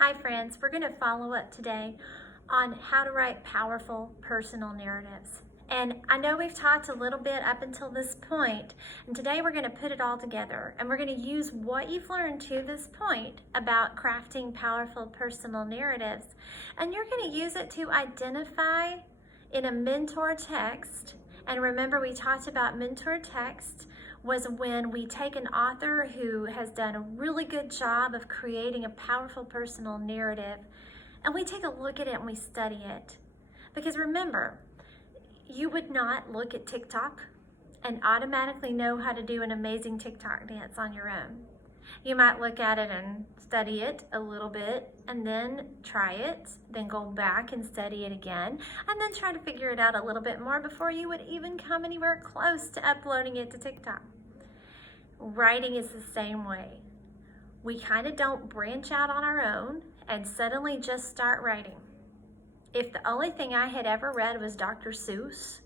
Hi friends, we're going to follow up today on how to write powerful personal narratives. And I know we've talked a little bit up until this point, and today we're going to put it all together and we're going to use what you've learned to this point about crafting powerful personal narratives, and you're going to use it to identify in a mentor text. And remember, we talked about mentor text was when we take an author who has done a really good job of creating a powerful personal narrative and we take a look at it and we study it. Because remember, you would not look at TikTok and automatically know how to do an amazing TikTok dance on your own. You might look at it and study it a little bit and then try it, then go back and study it again, and then try to figure it out a little bit more before you would even come anywhere close to uploading it to TikTok. Writing is the same way. We kind of don't branch out on our own and suddenly just start writing. If the only thing I had ever read was Dr. Seuss,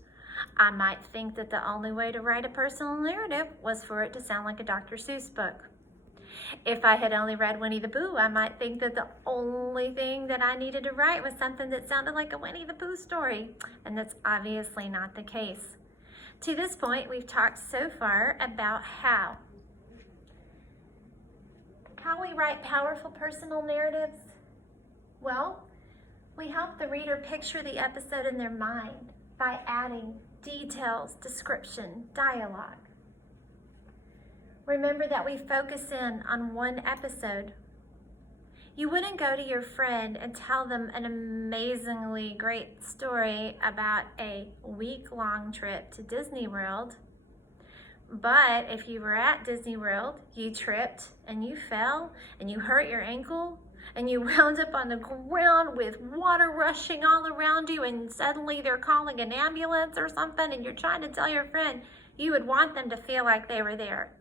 I might think that the only way to write a personal narrative was for it to sound like a Dr. Seuss book. If I had only read Winnie the Pooh, I might think that the only thing that I needed to write was something that sounded like a Winnie the Pooh story, and that's obviously not the case. To this point, we've talked so far about how we write powerful personal narratives. Well, we help the reader picture the episode in their mind by adding details, description, dialogue. Remember that we focus in on one episode. You wouldn't go to your friend and tell them an amazingly great story about a week-long trip to Disney World. But if you were at Disney World, you tripped and you fell and you hurt your ankle and you wound up on the ground with water rushing all around you and suddenly they're calling an ambulance or something and you're trying to tell your friend, you would want them to feel like they were there.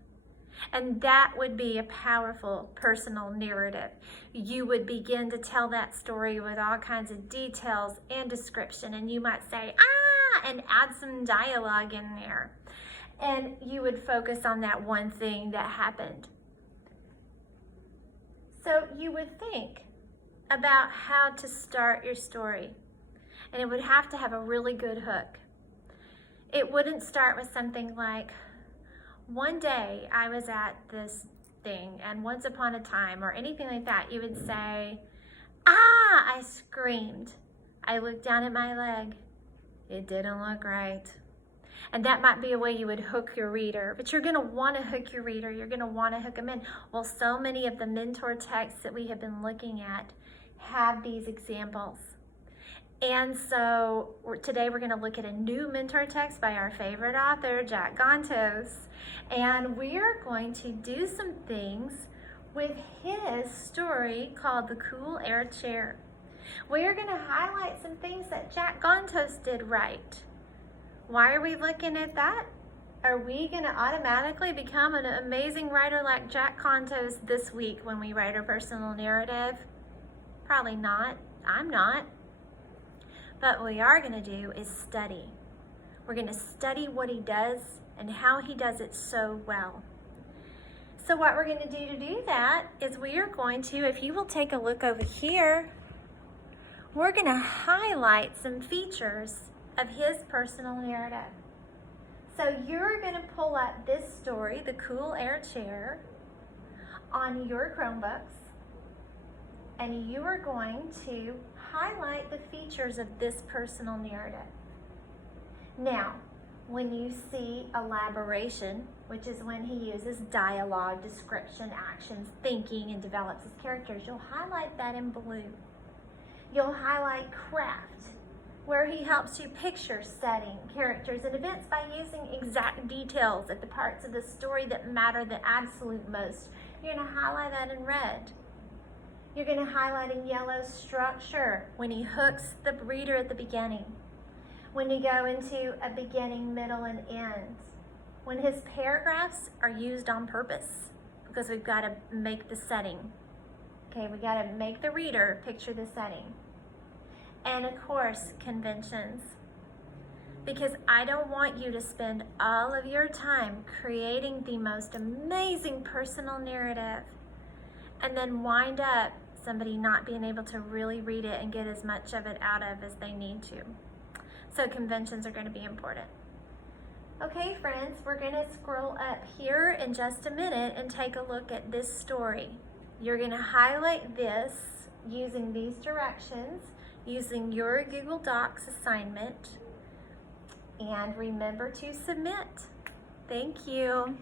And that would be a powerful personal narrative. You would begin to tell that story with all kinds of details and description, and you might say, and add some dialogue in there. And you would focus on that one thing that happened. So you would think about how to start your story, and it would have to have a really good hook. It wouldn't start with something like, one day I was at this thing and once upon a time, or anything like that. You would say, I screamed. I looked down at my leg. It didn't look right. And that might be a way you would hook your reader, but you're going to want to hook your reader. You're going to want to hook them in. Well, so many of the mentor texts that we have been looking at have these examples. And so today we're going to look at a new mentor text by our favorite author, Jack Gontos. And we're going to do some things with his story called The Cool Air Chair. We're going to highlight some things that Jack Gontos did right. Why are we looking at that? Are we going to automatically become an amazing writer like Jack Gontos this week when we write our personal narrative? Probably not. I'm not. But what we are going to do is study. We're going to study what he does and how he does it so well. So what we're going to do that is we are going to, if you will take a look over here, we're going to highlight some features of his personal narrative. So you're going to pull up this story, The Cool Air Chair, on your Chromebooks, and you are going to highlight the features of this personal narrative. Now, when you see elaboration, which is when he uses dialogue, description, actions, thinking, and develops his characters, you'll highlight that in blue. You'll highlight craft, where he helps you picture setting, characters, and events by using exact details at the parts of the story that matter the absolute most. You're going to highlight that in red. You're going to highlight in yellow structure when he hooks the reader at the beginning. When you go into a beginning, middle, and end. When his paragraphs are used on purpose because we've got to make the setting. Okay, we got to make the reader picture the setting. And of course, conventions. Because I don't want you to spend all of your time creating the most amazing personal narrative and then wind up somebody not being able to really read it and get as much of it out of as they need to. So conventions are going to be important. Okay, friends, we're going to scroll up here in just a minute and take a look at this story. You're going to highlight this using these directions, using your Google Docs assignment, and remember to submit. Thank you.